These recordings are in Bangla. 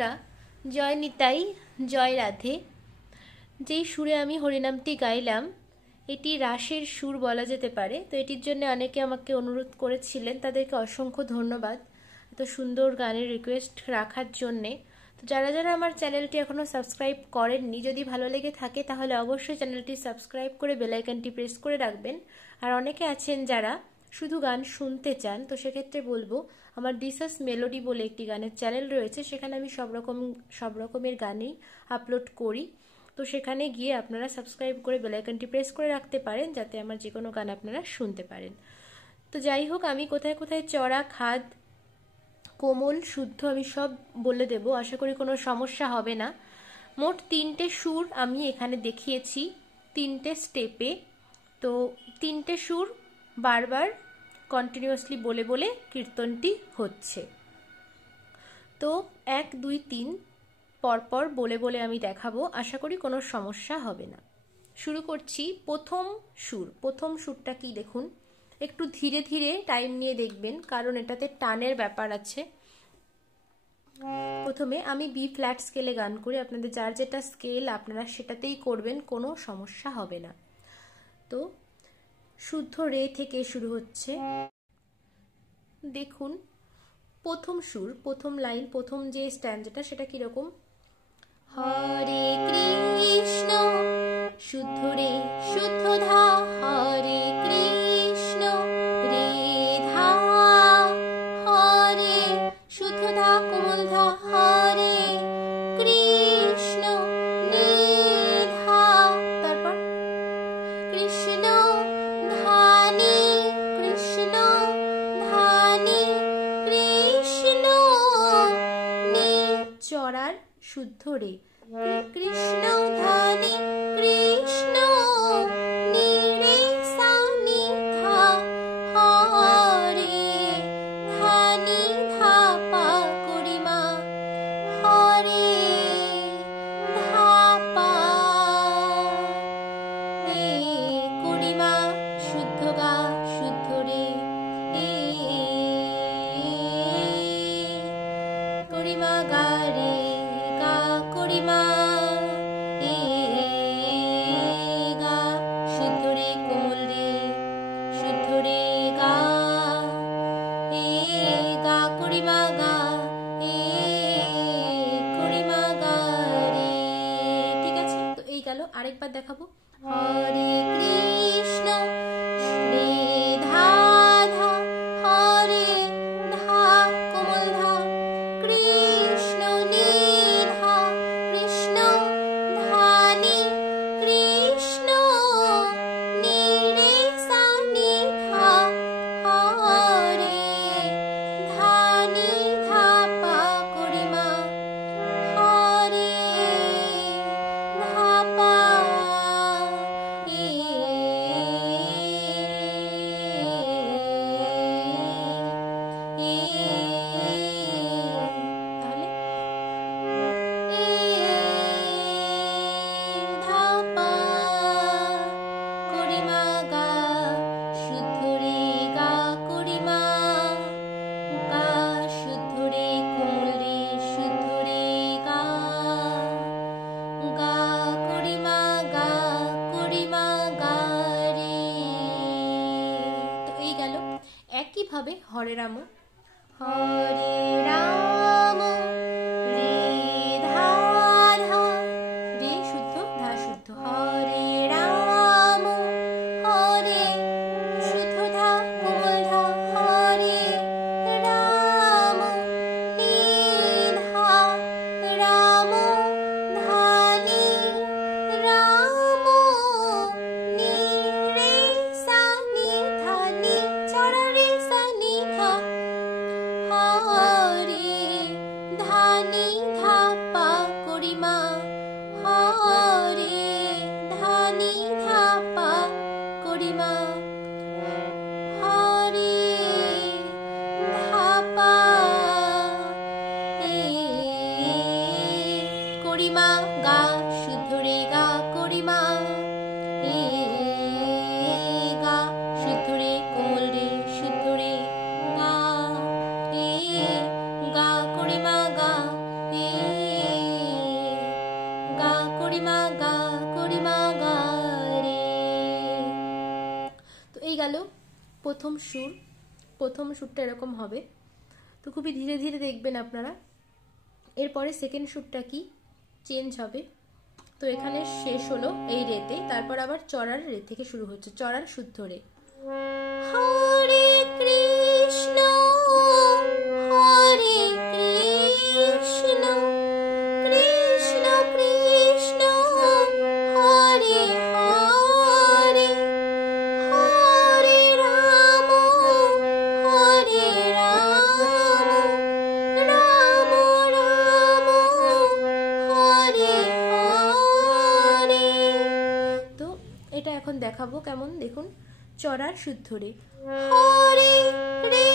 বন্ধুরা, জয় নিতাই, জয় রাধে। যেই সুরে আমি হরিনামটি গাইলাম এটি রাসের সুর বলা যেতে পারে। তো এটির জন্য অনেকে আমাকে অনুরোধ করেছিলেন, তাদেরকে অসংখ্য ধন্যবাদ এত সুন্দর গানের রিকোয়েস্ট রাখার জন্যে। তো যারা যারা আমার চ্যানেলটি এখনও সাবস্ক্রাইব করেননি, যদি ভালো লেগে থাকে তাহলে অবশ্যই চ্যানেলটি সাবস্ক্রাইব করে বেল আইকনটি প্রেস করে রাখবেন। আর অনেকে আছেন যারা শুধু গান শুনতে চান, তো সেক্ষেত্রে বলবো আমার ডিসাস মেলোডি বলে একটি গানের চ্যানেল রয়েছে, সেখানে আমি সব রকমের গানই আপলোড করি। তো সেখানে গিয়ে আপনারা সাবস্ক্রাইব করে বেল আইকনটি প্রেস করে রাখতে পারেন, যাতে আমার যে কোনো গান আপনারা শুনতে পারেন। তো যাই হোক, আমি কোথায় কোথায় চড়া, খাদ, কোমল, শুদ্ধ আমি সব বলে দেব, আশা করি কোনো সমস্যা হবে না। মোট 3টে সুর আমি এখানে দেখিয়েছি 3টে স্টেপে। তো 3টে সুর বারবার কন্টিনিউয়াসলি বলে বলে কীর্তনটি হচ্ছে। তো 1 2 3 পরপর বলে বলে আমি দেখাবো, আশা করি কোনো সমস্যা হবে না। শুরু করছি। প্রথম সুরটা কি দেখুন, একটু ধীরে ধীরে টাইম নিয়ে দেখবেন, কারণ এটাতে টানের ব্যাপার আছে। প্রথমে আমি বি ফ্ল্যাট স্কেলে গান করি, আপনাদের যার যেটা স্কেল আপনারা সেটাতেই করবেন, কোনো সমস্যা হবে না। তো শুদ্ধ রে থেকে শুরু হচ্ছে। দেখুন প্রথম সুর, প্রথম লাইন, প্রথম যে স্ট্যান্ডাটা সেটা কিরকম, হরে কৃষ্ণ, শুদ্ধ রে শুদ্ধ ধা, হরে কৃষ্ণ রে ধা, হরে শুদ্ধ ধা কোমল ধা, হরে কৃষ্ণ নি ধা, তারপর কৃষ্ণ ধানি, কৃষ্ণ ধানি, কৃষ্ণ নি, চড়ার শুদ্ধ রে, কৃষ্ণ ধানি, কৃষ্ণ নি রে সা নি ধা, হরে ধানি ধা পা করিমা, হরে ধা পা এ করিমা, শুদ্ধ গা শুদ্ধ রে, এ করিমা গা রে গা করিমা, এ গা শুদ্ধ রে কোমল রে, শুদ্ধ রে গা, এ গা করিমা গা, এ করিমা গা রে। ঠিক আছে, তো এই গেল। আরেকবার দেখাবো, হরে কৃষ্ণ রে ধা ধা, হরে ধা কোমল ধা, কৃষ্ণ নি ধা, কৃষ্ণ ধানি, কৃষ্ণ নি রে সা নি ধা, হরে ধানি ধা পা করিমা, হরে ধা পা এ তাহলে ধা পা করিমা গা, শুদ্ধ রে গা করিমা গা, শুদ্ধ রে কোমল রে, শুদ্ধ রে গা, গা করিমা গা, করিমা গা রে। তো এই গেল। একইভাবে হরে রাম, হরে রাম রে ধা ধা, রে শুদ্ধ ধা শুদ্ধ, হরে রাম, হরে শুদ্ধ ধা কোমল ধা, হরে রাম নি ধা, রাম ধানি, রাম নি রে সা নি ধা নি, চড়া রে সা নি ধা, হরে গেল প্রথম সুর। প্রথম সুরটা এরকম হবে, তো খুবই ধীরে ধীরে দেখবেন আপনারা। এরপরে সেকেন্ড সুরটা কি চেঞ্জ হবে, তো এখানে শেষ হলো এই রেতে, তারপর আবার চড়ার রে থেকে শুরু হচ্ছে, চড়ার শুদ্ধ রে। হরে কৃষ্ণ হরে কৃষ্ণ কৃষ্ণ কৃষ্ণ হরে হরে হরে রাম হরে রাম রাম রাম হরে হরে। তো এটা এখন দেখাবো কেমন, দেখুন। চড়ার শুদ্ধ রে, হরে রে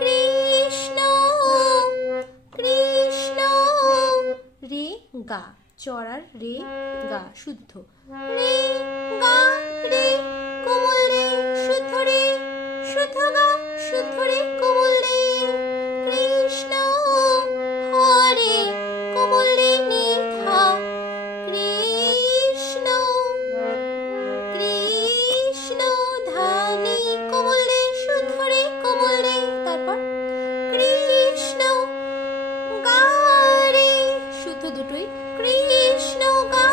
কৃষ্ণ কৃষ্ণ রে গা, চড়ার রে গা শুদ্ধ, রে গা রে কোমল রে শুদ্ধ রে, শুদ্ধ গা শুদ্ধ রে কোমল রে, কৃষ্ণ হরে কোমল রে নিধা, কৃষ্ণ কৃষ্ণ ধানি কোমল রে শুদ্ধ রে কোমল রে, তারপর কৃষ্ণ গা রে শুদ্ধ দুটোই, কৃষ্ণ গা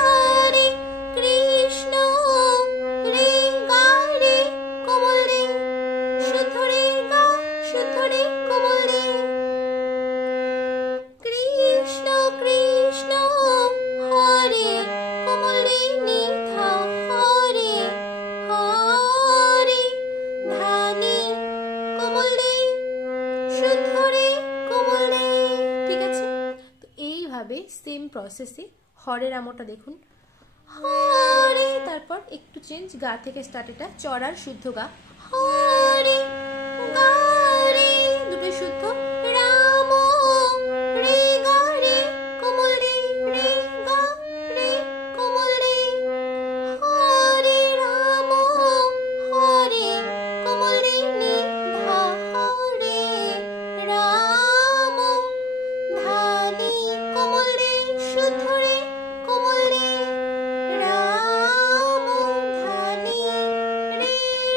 রে কৃষ্ণ রে গা রে কোমল রে শুদ্ধ রে গা শুদ্ধ রে কোমল রে, কৃষ্ণ কৃষ্ণ হরে কোমল রে নিধা, হরে হরে ধানি কোমল রে শুদ্ধ রে কোমল রে। ঠিক আছে, তো এইভাবে সেম প্রসেসে হরের আমটা দেখুন, হরে, তারপর একটু চেঞ্জ, গা থেকে স্টার্ট, এটা চড়ার শুদ্ধ গা, হরে গা রে দুটো শুদ্ধ, রাম রে গা রে কোমল রে, রে গা রে কোমল রে, হরে রাম হরে কোমল রে নিধা, হরে রাম ধানি কোমল রে শুদ্ধ রে কোমল রে, রাম ধানি রে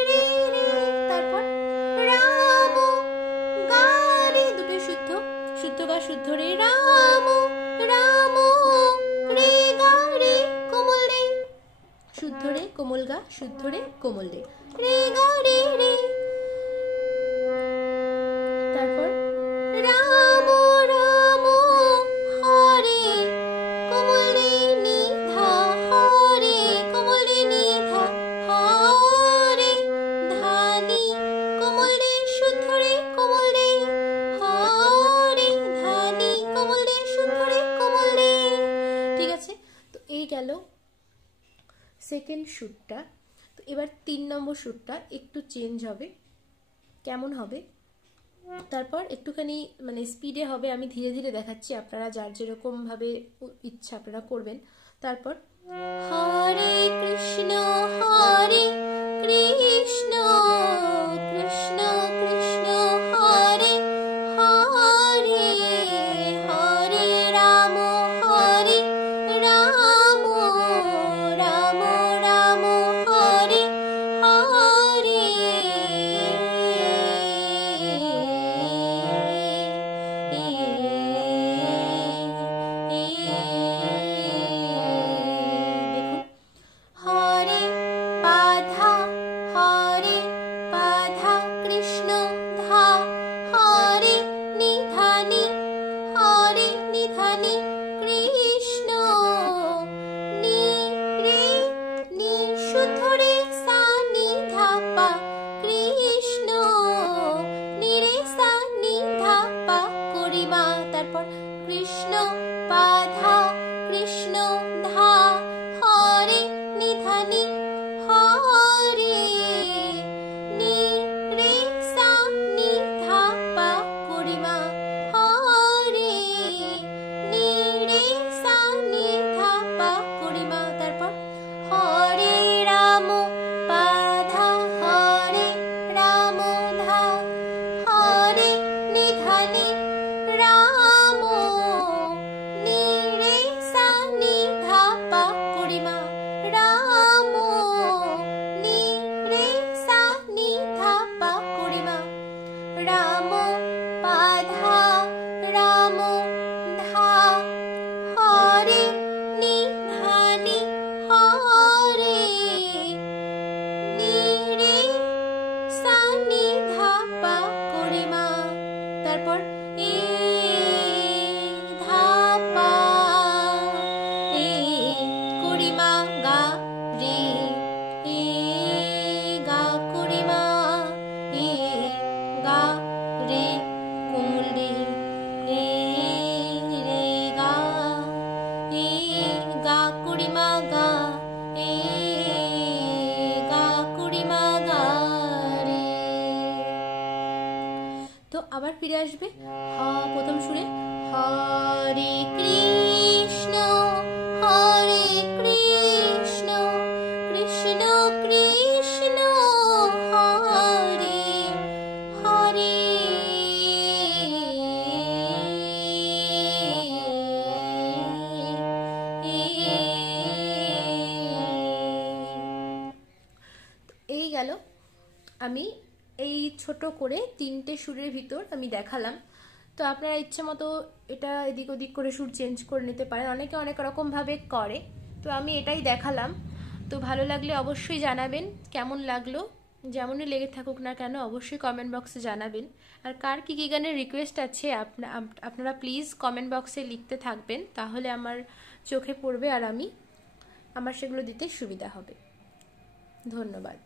রে রে, তারপর রাম গা রে দুটো শুদ্ধ, শুদ্ধ গা শুদ্ধ রে, রাম রাম রে গা রে কোমল রে, শুদ্ধ রে কোমল গা শুদ্ধ রে কোমল রে, রে গা রে রে, তারপর রাম রাম হরে কোমল রে নিধা, হরে কোমল রে নিধা, হরে ধানি কোমল রে শুদ্ধ রে কোমল রে, হরে ধানি কোমল রে শুদ্ধ রে কোমল রে। ঠিক আছে, তো এই গেল সেকেন্ড সুরটা। তো এবার 3 নম্বর সুরটা একটু চেঞ্জ হবে, কেমন হবে, তারপর একটুখানি মানে স্পিডে হবে, আমি ধীরে ধীরে দেখাচ্ছি, আপনারা যার যেরকম ভাবে ইচ্ছা আপনারা করবেন। তারপর হরে কৃষ্ণ কৃষ্ণ কৃষ্ণ হরে হরে হরে রাম হরে রাম রাম রাম হরে হরে, দেখুন, হরে গা এ গা কুড়িমা গা রে। তো আবার ফিরে আসবে প্রথম সুরে, হরে কৃষ্ণ হরে কৃষ্ণ কৃষ্ণ কৃষ্ণ হরে হরে। এই গেল, আমি এই ছোট করে 3টে সুরের ভিতর আমি দেখালাম। তো আপনারা ইচ্ছে মতো এটা এদিক ওদিক করে সুর চেঞ্জ করে নিতে পারেন, অনেকে অনেক রকমভাবে করে। তো আমি এটাই দেখালাম। তো ভালো লাগলে অবশ্যই জানাবেন কেমন লাগলো, যেমনই লেগে থাকুক না কেন অবশ্যই কমেন্ট বক্সে জানাবেন। আর কার কী কী গানের রিকোয়েস্ট আছে আপনারা প্লিজ কমেন্ট বক্সে লিখতে থাকবেন, তাহলে আমার চোখে পড়বে আর আমার সেগুলো দিতে সুবিধা হবে। ধন্যবাদ।